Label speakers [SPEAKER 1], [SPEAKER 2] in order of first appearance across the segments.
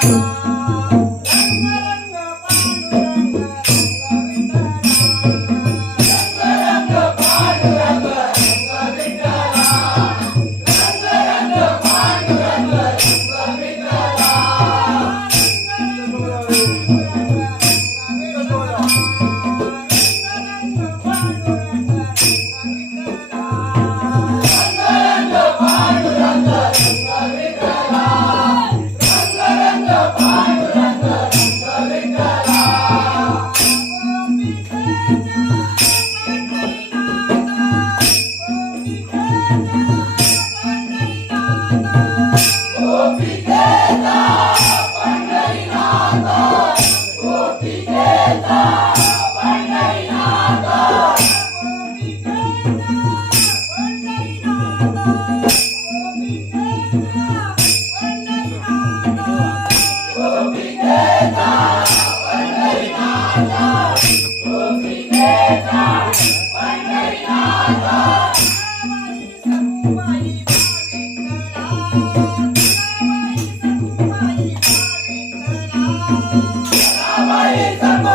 [SPEAKER 1] Música
[SPEAKER 2] あ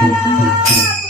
[SPEAKER 3] Bye-bye.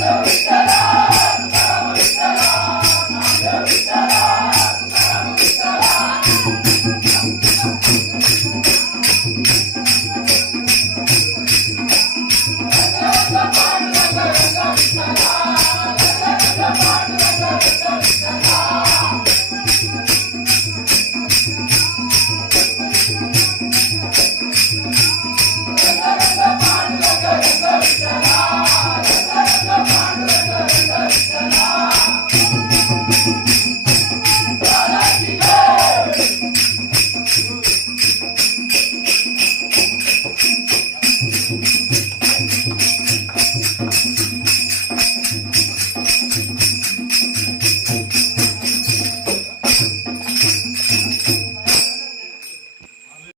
[SPEAKER 2] Música